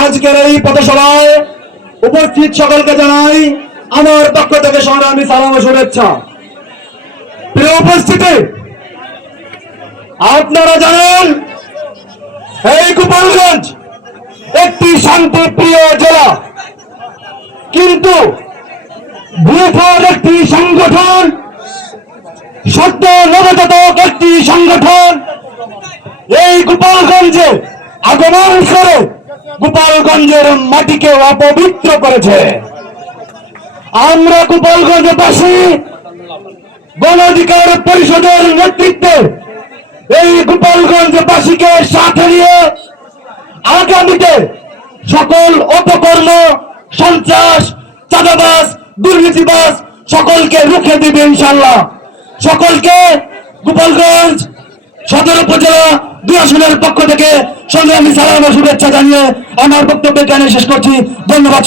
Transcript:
আজকের এই পথসভায় উপস্থিত সকলকে জানাই আমার পক্ষ থেকে সংগ্রামী সালাম শুভেচ্ছা। প্রিয় উপস্থিতি, আপনারা জানেন এই গোপালগঞ্জ একটি শান্তিপ্রিয় জেলা। কিন্তু বিএফআর একটি সংগঠন, সত্য নবজাতক একটি সংগঠন, এই গোপালগঞ্জে আগমন করে। গোপালগঞ্জের মাটিকে অপবিত্র করেছে। আমরা গোপালগঞ্জবাসী গণ অধিকার পরিষদের নেতৃত্বে এই গোপালগঞ্জবাসীকে সাথে নিয়ে আগামীতে সকল অপকর্ম, সন্ত্রাস চাঁদাবাস দুর্নীতিবাস সকলকে রুখে দিবে ইনশাল্লাহ সকলকে গোপালগঞ্জ সদর উপজেলা দুই আসনের পক্ষ থেকে সংগ্রামী সালাম ও শুভেচ্ছা জানিয়ে আমার বক্তব্য এখানে শেষ করছি। ধন্যবাদ।